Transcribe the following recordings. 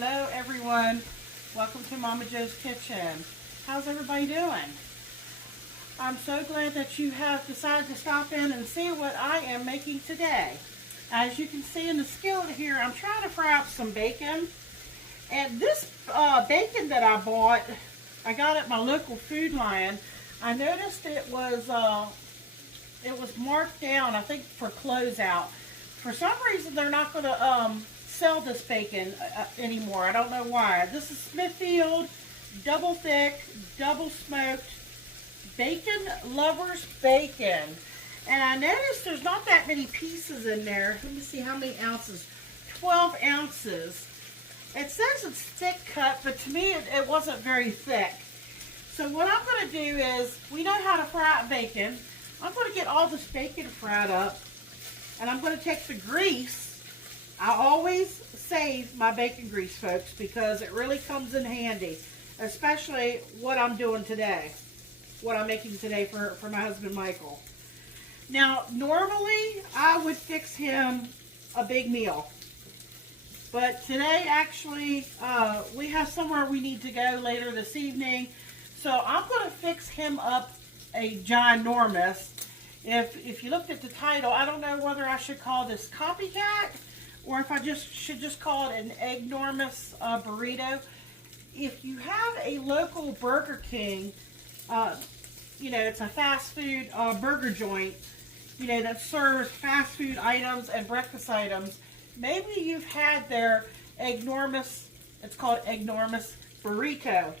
Hello everyone, welcome to Momma Jo's Kitchen. How's everybody doing? I'm so glad that you have decided to stop in and see what I am making today. As you can see in the skillet here, I'm trying to fry up some bacon. And this bacon that I bought, I got at my local Food Lion. I noticed it was marked down, I think for closeout. For some reason, they're not going to sell this bacon anymore. I don't know why. This is Smithfield, double thick, double smoked, bacon lovers bacon. And I noticed there's not that many pieces in there. Let me see how many ounces. 12 ounces. It says it's thick cut, but to me it wasn't very thick. So what I'm going to do is, we know how to fry up bacon. I'm going to get all this bacon fried up, and I'm going to take the grease. I always save my bacon grease, folks, because it really comes in handy, especially what I'm doing today, what I'm making today for my husband Michael. Now, normally I would fix him a big meal, but today actually we have somewhere we need to go later this evening, so I'm going to fix him up a ginormous. If you looked at the title, I don't know whether I should call this copycat or if I should just call it an Eggnormous Burrito. If you have a local Burger King, you know, it's a fast food burger joint, you know, that serves fast food items and breakfast items. Maybe you've had their Eggnormous, it's called Eggnormous Burrito.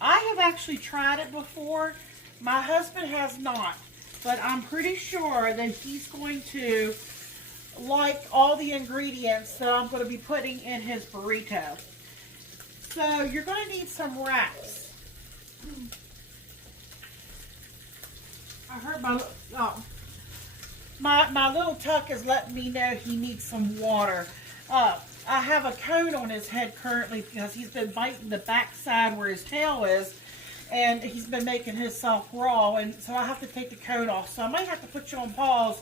I have actually tried it before. My husband has not, but I'm pretty sure that he's going to like all the ingredients that I'm going to be putting in his burrito. So you're going to need some wraps. I heard my little Tuck is letting me know he needs some water. I have a cone on his head currently because he's been biting the backside where his tail is, and he's been making himself raw, and so I have to take the cone off. So I might have to put you on pause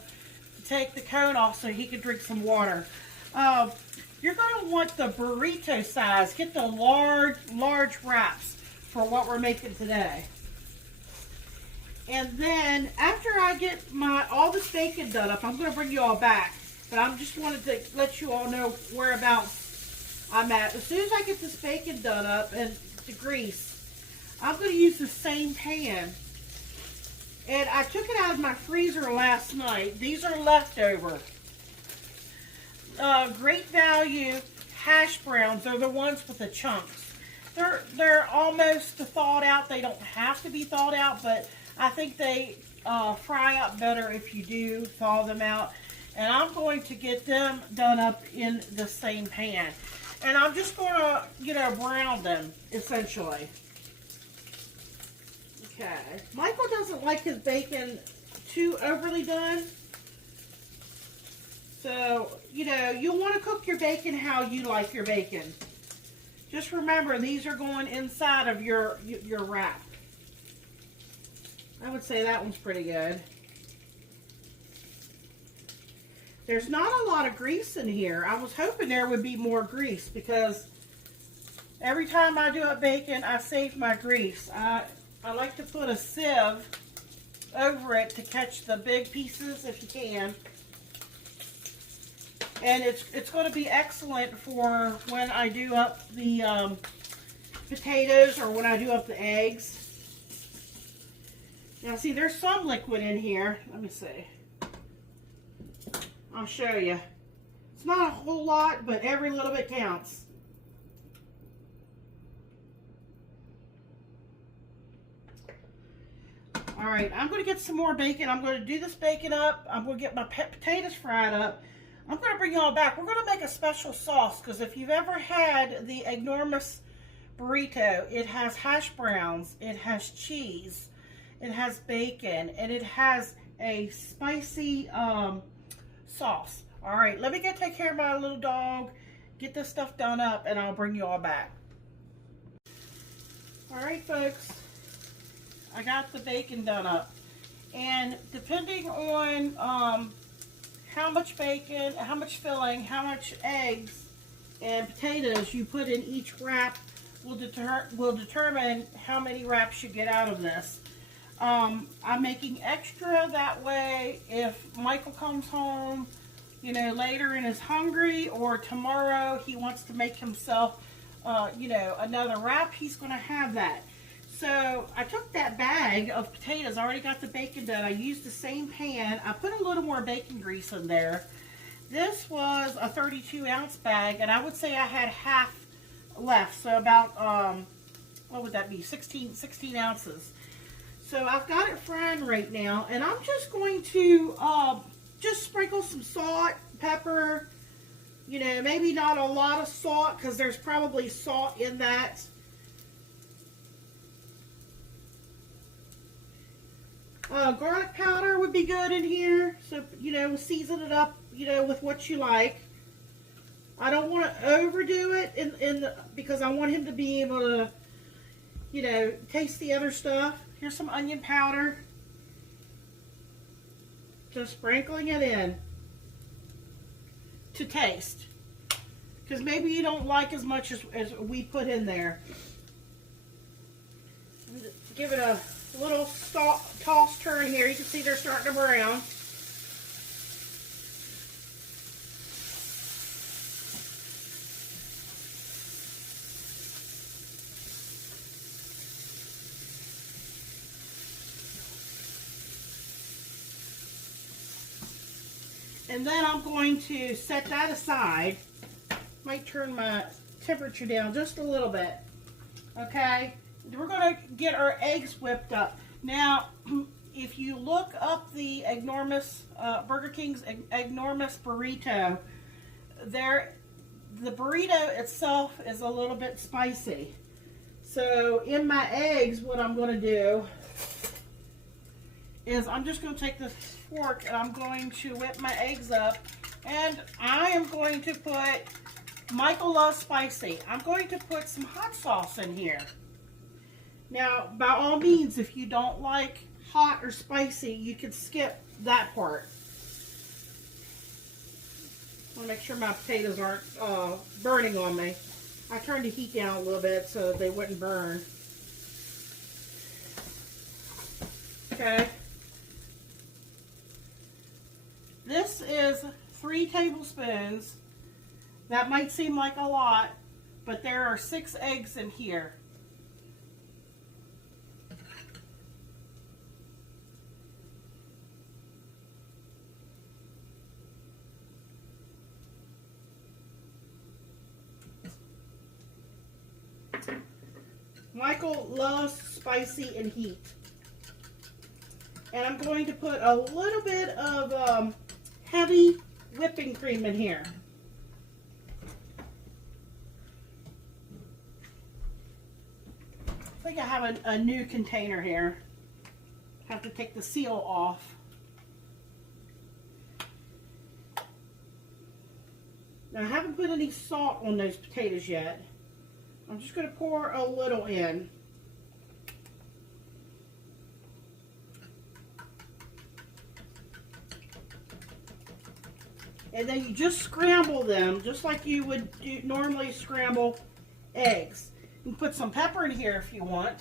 to take the cone off so he can drink some water. You're going to want the burrito size. Get the large wraps for what we're making today. And then after I get all this bacon done up, I'm going to bring you all back. But I just wanted to let you all know whereabouts I'm at. As soon as I get this bacon done up and the grease, I'm going to use the same pan. And I took it out of my freezer last night. These are leftover. Great value hash browns are the ones with the chunks. They're almost thawed out. They don't have to be thawed out, but I think they fry up better if you do thaw them out. And I'm going to get them done up in the same pan. And I'm just going to, you know, brown them, essentially. Okay. Michael doesn't like his bacon too overly done. So, you know, you want to cook your bacon how you like your bacon. Just remember, these are going inside of your wrap. I would say that one's pretty good. There's not a lot of grease in here. I was hoping there would be more grease because every time I do a bacon, I save my grease. I like to put a sieve over it to catch the big pieces if you can. And it's going to be excellent for when I do up the potatoes or when I do up the eggs. Now see, there's some liquid in here. Let me see. I'll show you. It's not a whole lot, but every little bit counts. All right, I'm going to get some more bacon. I'm going to do this bacon up. I'm going to get my potatoes fried up. I'm going to bring y'all back. We're going to make a special sauce because if you've ever had the Eggnormous Burrito, it has hash browns, it has cheese, it has bacon, and it has a spicy sauce. All right, let me go take care of my little dog, get this stuff done up, and I'll bring you all back. All right, folks, I got the bacon done up, and depending on how much bacon, how much filling, how much eggs and potatoes you put in each wrap will determine how many wraps you get out of this. I'm making extra that way if Michael comes home, you know, later and is hungry, or tomorrow he wants to make himself, you know, another wrap, he's going to have that. So I took that bag of potatoes, I already got the bacon done. I used the same pan. I put a little more bacon grease in there. This was a 32-ounce bag, and I would say I had half left, so about, what would that be, 16 ounces. So I've got it frying right now, and I'm just going to just sprinkle some salt, pepper, you know, maybe not a lot of salt because there's probably salt in that. Garlic powder would be good in here, so, you know, season it up, you know, with what you like. I don't want to overdo it because I want him to be able to, you know, taste the other stuff. Here's some onion powder. Just sprinkling it in to taste. Because maybe you don't like as much as we put in there. Give it a little toss turn here. You can see they're starting to brown. And then I'm going to set that aside. Might turn my temperature down just a little bit. Okay, we're going to get our eggs whipped up. Now, if you look up the Eggnormous, Burger King's Eggnormous Burrito, the burrito itself is a little bit spicy. So in my eggs, what I'm going to do is I'm just going to take this fork and I'm going to whip my eggs up, and I am going to put, Michael loves spicy, I'm going to put some hot sauce in here. Now, by all means, if you don't like hot or spicy, you can skip that part. I want to make sure my potatoes aren't burning on me. I turned the heat down a little bit so they wouldn't burn. Okay. This is 3 tablespoons. That might seem like a lot, but there are 6 eggs in here. Michael loves spicy and heat. And I'm going to put a little bit of heavy whipping cream in here. I think I have a new container here. Have to take the seal off. Now I haven't put any salt on those potatoes yet. I'm just going to pour a little in. And then you just scramble them, just like you would normally scramble eggs. You can put some pepper in here if you want.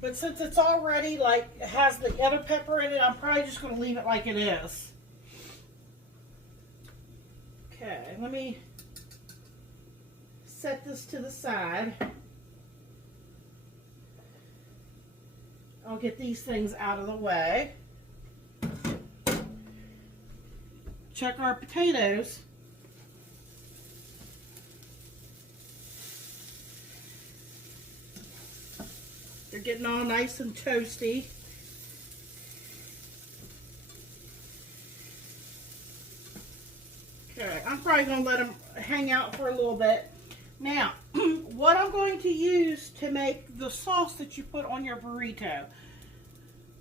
But since it's already like has the other pepper in it, I'm probably just going to leave it like it is. Okay, let me set this to the side. I'll get these things out of the way. Check our potatoes. They're getting all nice and toasty. Okay, I'm probably going to let them hang out for a little bit. Now, what I'm going to use to make the sauce that you put on your burrito.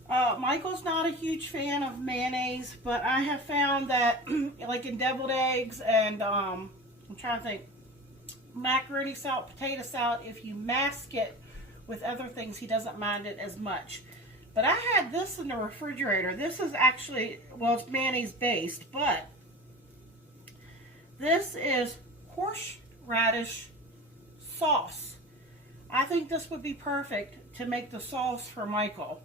Michael's not a huge fan of mayonnaise, but I have found that, like in deviled eggs and, I'm trying to think, macaroni salad, potato salad, if you mask it with other things, he doesn't mind it as much. But I had this in the refrigerator. This is actually, well, it's mayonnaise based, but This is horseradish sauce. I think this would be perfect to make the sauce for Michael.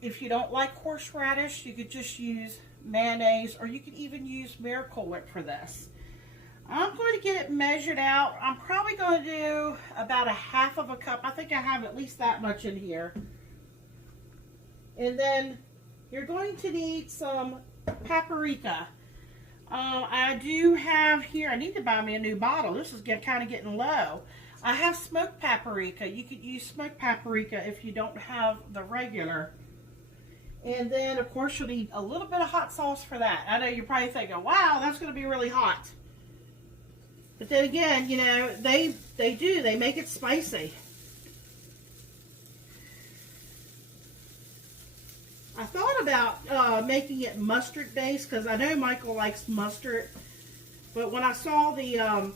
If you don't like horseradish, you could just use mayonnaise, or you could even use Miracle Whip for this. I'm going to get it measured out. I'm probably going to do about a half of a cup. I think I have at least that much in here. And then you're going to need some paprika. I do have here, I need to buy me a new bottle. This is kind of getting low. I have smoked paprika. You could use smoked paprika if you don't have the regular. And then, of course, you'll need a little bit of hot sauce for that. I know you're probably thinking, wow, that's going to be really hot. But then again, you know, they make it spicy. I thought about making it mustard based because I know Michael likes mustard. But when I saw the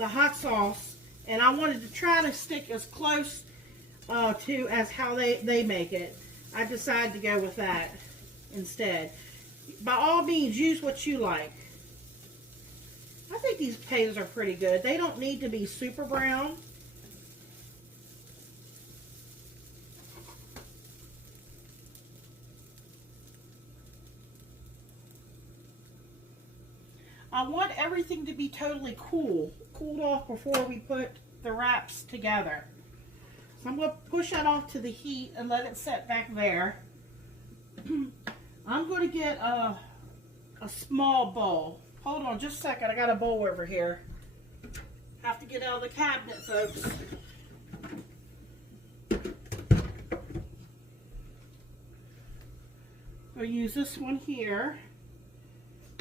hot sauce, and I wanted to try to stick as close to as how they make it, I decided to go with that instead. By all means, use what you like. I think these potatoes are pretty good. They don't need to be super brown. I want everything to be totally cooled off before we put the wraps together. So I'm going to push that off to the heat and let it set back there. I'm going to get a small bowl. Hold on just a second. I got a bowl over here. Have to get out of the cabinet, folks. I'll use this one here.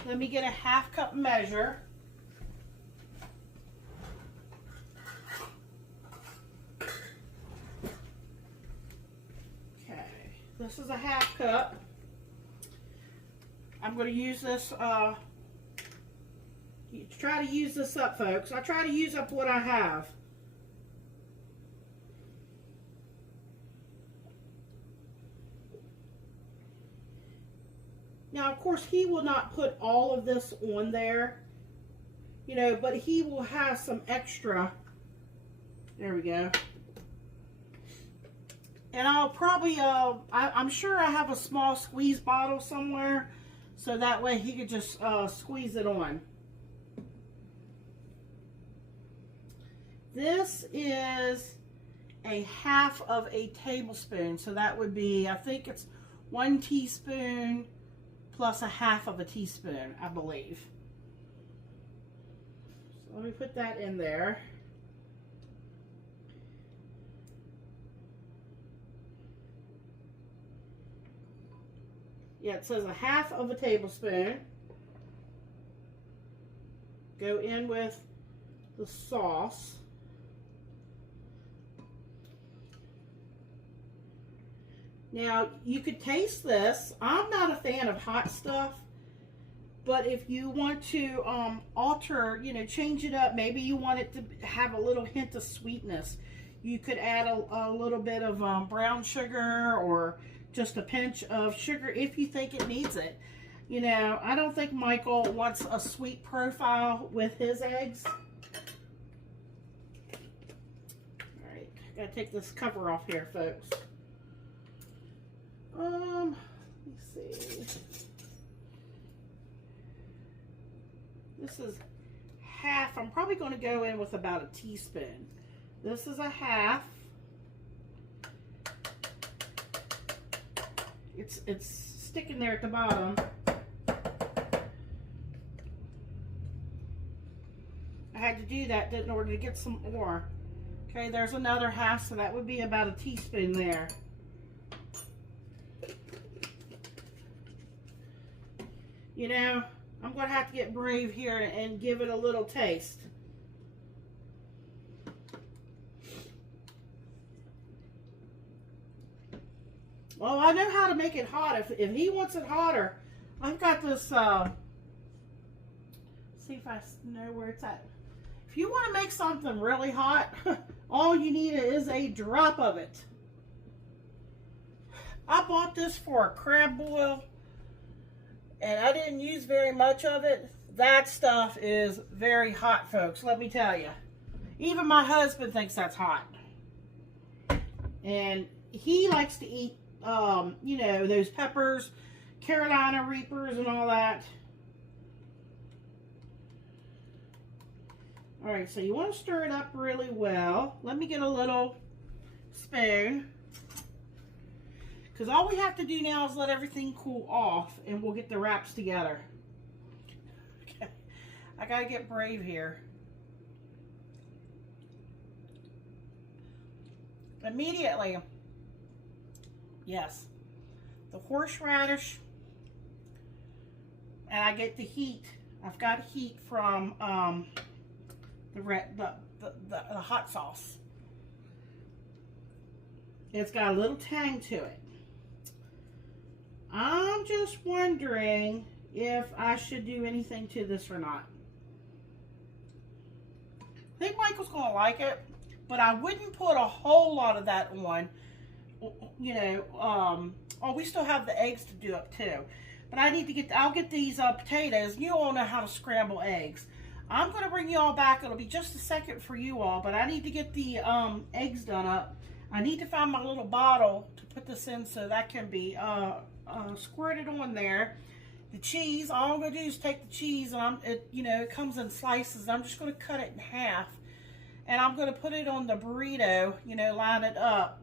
Let me get a half cup measure. Okay, this is a half cup. I'm going to use this, try to use this up, folks. I try to use up what I have. Now, of course, he will not put all of this on there, you know, but he will have some extra. There we go. And I'll probably, I'm sure I have a small squeeze bottle somewhere, so that way he could just squeeze it on. This is a half of a tablespoon, so that would be, I think it's 1 teaspoon plus a half of a teaspoon, I believe. So let me put that in there. Yeah, it says a half of a tablespoon. Go in with the sauce. Now, you could taste this. I'm not a fan of hot stuff, but if you want to alter, you know, change it up, maybe you want it to have a little hint of sweetness, you could add a little bit of brown sugar or just a pinch of sugar if you think it needs it. You know, I don't think Michael wants a sweet profile with his eggs. All right, gotta take this cover off here, folks. Let's see. This is half. I'm probably going to go in with about a teaspoon. This is a half. It's sticking there at the bottom. I had to do that in order to get some more. Okay, there's another half, so that would be about a teaspoon there. You know, I'm going to have to get brave here and give it a little taste. Well, I know how to make it hot. If he wants it hotter, I've got this, see if I know where it's at. If you want to make something really hot, all you need is a drop of it. I bought this for a crab boil, and I didn't use very much of it. that stuff is very hot, folks. Let me tell you. Even my husband thinks that's hot. And he likes to eat, you know, those peppers, Carolina Reapers and all that. All right, so you want to stir it up really well. Let me get a little spoon. Because all we have to do now is let everything cool off and we'll get the wraps together. Okay, I gotta get brave here. Immediately, yes, the horseradish, and I get the heat. I've got heat from the hot sauce. It's got a little tang to it. I'm just wondering if I should do anything to this or not. I think Michael's gonna like it, but I wouldn't put a whole lot of that on. You know, oh, we still have the eggs to do up too. But I need to get, I'll get these potatoes. You all know how to scramble eggs. I'm going to bring you all back. It'll be just a second for you all, but I need to get the eggs done up. I need to find my little bottle to put this in so that can be squirted on there. The cheese, all I'm going to do is take the cheese, and you know, it comes in slices. I'm just going to cut it in half, and I'm going to put it on the burrito, you know, line it up.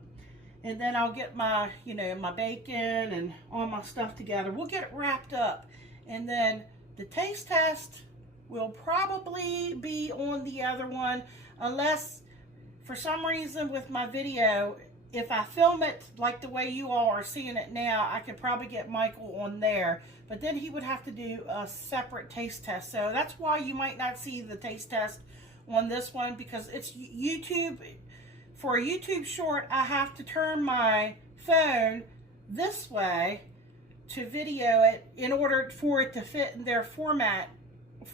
And then I'll get my, you know, my bacon and all my stuff together. We'll get it wrapped up. And then the taste test will probably be on the other one, unless for some reason with my video, if I film it like the way you all are seeing it now, I could probably get Michael on there. But then he would have to do a separate taste test. So that's why you might not see the taste test on this one, because it's YouTube. For a YouTube short, I have to turn my phone this way to video it in order for it to fit in their format.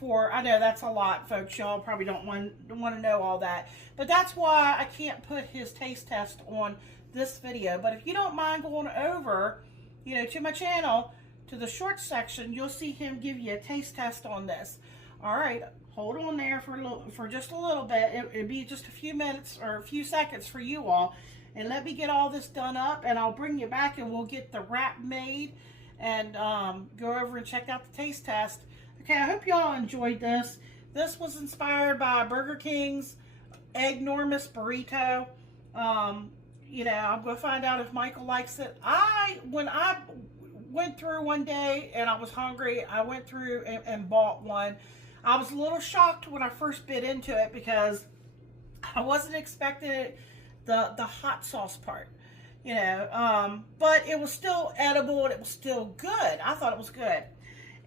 I know that's a lot, folks. Y'all probably don't want to know all that. But that's why I can't put his taste test on this video. But if you don't mind going over, you know, to my channel, to the short section, you'll see him give you a taste test on this. All right. Hold on there for just a little bit. It'll be just a few minutes or a few seconds for you all. And let me get all this done up, and I'll bring you back and we'll get the wrap made and go over and check out the taste test. Okay, I hope y'all enjoyed this. This was inspired by Burger King's Egg-normous Burrito. You know, I'm going to find out if Michael likes it. When I went through one day and I was hungry, I went through and bought one. I was a little shocked when I first bit into it because I wasn't expecting the hot sauce part, you know, but it was still edible and it was still good. I thought it was good.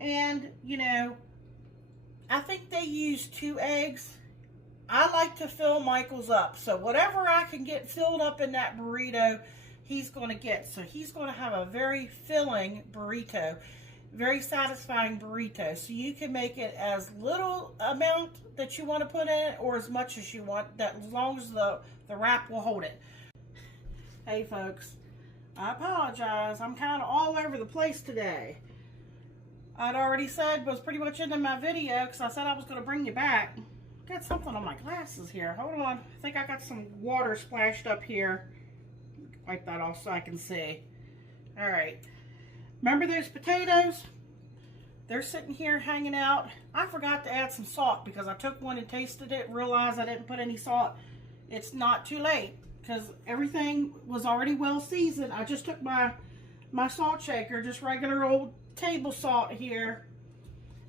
And, you know, I think they used 2 eggs. I like to fill Michael's up. So whatever I can get filled up in that burrito, he's going to get. So he's going to have a very filling burrito. Very satisfying burrito. So you can make it as little amount that you want to put in it or as much as you want, that as long as the wrap will hold it. Hey folks, I apologize. I'm kind of all over the place today. I'd already said was pretty much into my video because I said I was going to bring you back. Got something on my glasses here. Hold on. I think I got some water splashed up here. Wipe that off so I can see. All right. Remember those potatoes? They're sitting here hanging out. I forgot to add some salt because I took one and tasted it, realized I didn't put any salt. It's not too late because everything was already well seasoned. I just took my salt shaker, just regular old table salt here,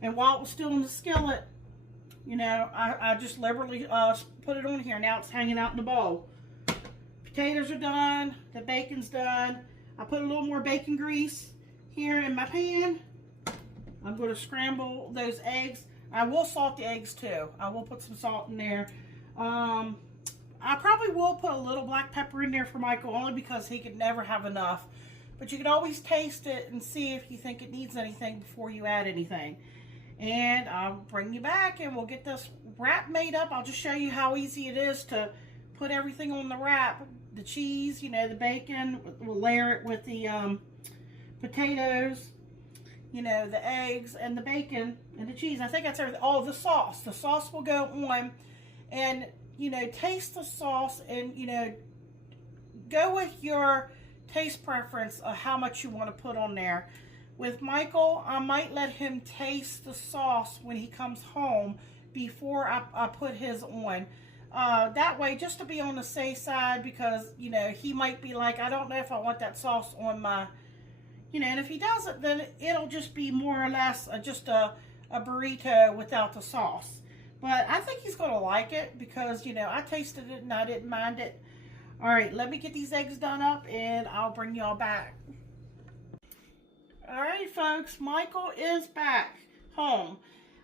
and while it was still in the skillet, you know, I just liberally put it on here. Now it's hanging out in the bowl. Potatoes are done. The bacon's done. I put a little more bacon grease here in my pan. I'm going to scramble those eggs. I will salt the eggs too. I will put some salt in there. I probably will put a little black pepper in there for Michael, only because he could never have enough. But you can always taste it and see if you think it needs anything before you add anything. And I'll bring you back and we'll get this wrap made up. I'll just show you how easy it is to put everything on the wrap. The cheese, you know, the bacon, we'll layer it with the potatoes, you know, the eggs and the bacon and the cheese. I think that's everything. Oh, the sauce. The sauce will go on, and you know, taste the sauce, and you know, go with your taste preference of how much you want to put on there. With Michael, I might let him taste the sauce when he comes home before I put his on. That way, just to be on the safe side, because, you know, he might be like, I don't know if I want that sauce on my, you know, and if he doesn't, then it'll just be more or less just a burrito without the sauce. But I think he's going to like it because, you know, I tasted it and I didn't mind it. All right, let me get these eggs done up and I'll bring y'all back. All right, folks, Michael is back home.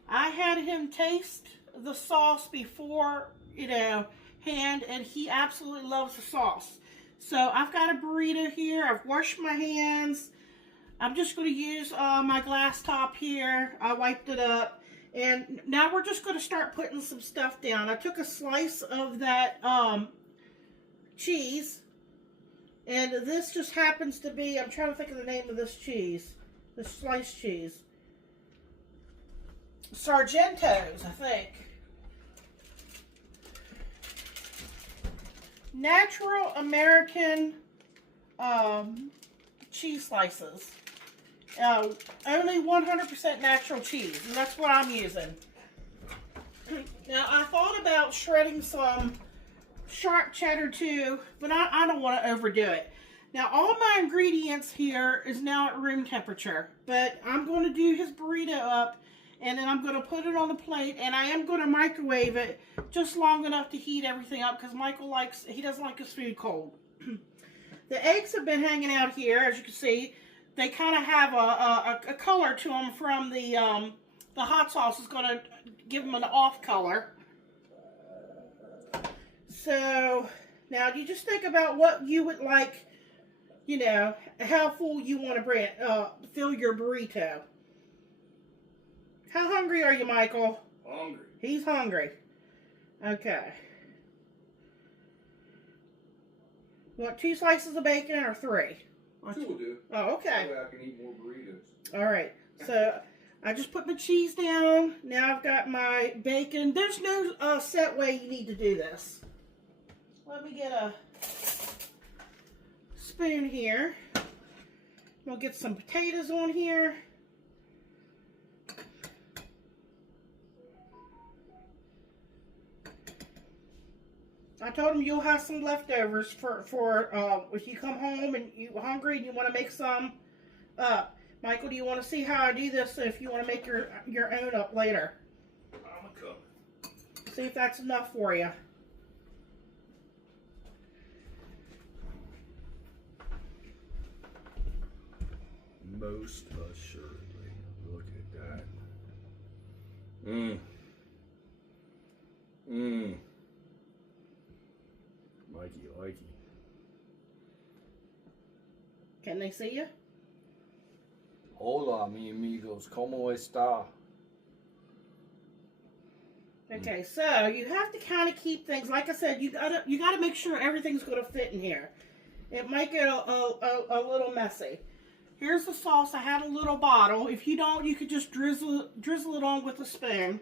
I had him taste the sauce before, you know, hand, and he absolutely loves the sauce. So I've got a burrito here. I've washed my hands. I'm just going to use my glass top here. I wiped it up. And now we're just going to start putting some stuff down. I took a slice of that cheese. And this just happens to be, I'm trying to think of the name of this cheese. The sliced cheese. Sargento's, I think. Natural American cheese slices. Only 100% natural cheese. And that's what I'm using. Now, I thought about shredding some sharp cheddar too, but I don't want to overdo it. Now, all of my ingredients here is now at room temperature, but I'm going to do his burrito up, and then I'm going to put it on the plate, and I am going to microwave it just long enough to heat everything up, because Michael he doesn't like his food cold. The eggs have been hanging out here, as you can see. They kind of have a color to them from the hot sauce is going to give them an off color. So, now you just think about what you would like, you know, how full you want to fill your burrito. How hungry are you, Michael? Hungry. He's hungry. Okay. You want 2 slices of bacon or 3? 2 will do. Oh, okay. That way I can eat more burritos. All right. So, I just put my cheese down. Now I've got my bacon. There's no set way you need to do this. Let me get a spoon here. We'll get some potatoes on here. I told him you'll have some leftovers for if you come home and you're hungry and you want to make some up. Michael, do you want to see how I do this if you want to make your own up later? I'm a cook. See if that's enough for you. Most assuredly. Look at that. Mikey. Can they see you? Hola, mi amigos. ¿Cómo está? Okay, so you have to kind of keep things, like I said, you gotta make sure everything's gonna fit in here. It might get a little messy. Here's the sauce. I had a little bottle. If you don't, you could just drizzle it on with a spoon.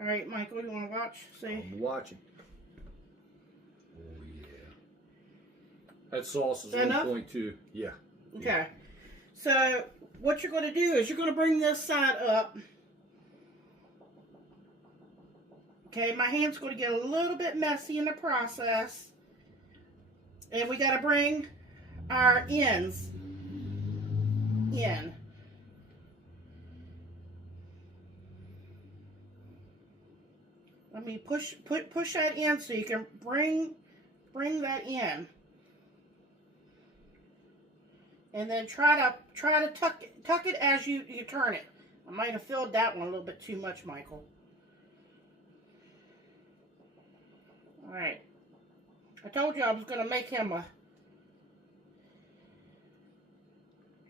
All right, Michael, you want to watch? See? I'm watching. Oh, yeah. That sauce is 1.2. Yeah. Okay. So, what you're going to do is you're going to bring this side up. Okay, my hand's going to get a little bit messy in the process. And we got to bring our ends in. Let me push that in so you can bring that in. And then try to tuck it as you turn it. I might have filled that one a little bit too much, Michael. All right. I told you I was going to make him a...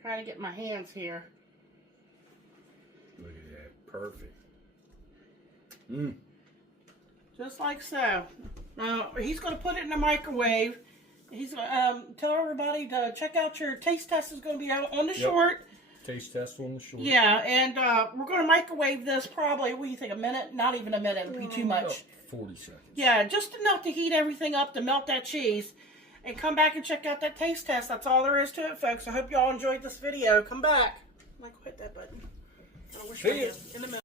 Trying to get my hands here. Look at that. Perfect. Just like so. Now, he's going to put it in the microwave. He's going to tell everybody to check out your taste test is going to be out on the short. Taste test on the short. Yeah, and we're going to microwave this probably, what do you think, a minute? Not even a minute. It would be too much. 40 seconds. Yeah, just enough to heat everything up to melt that cheese. And come back and check out that taste test. That's all there is to it, folks. I hope y'all enjoyed this video. Come back. Michael, hit that button. I wish I did. In the middle.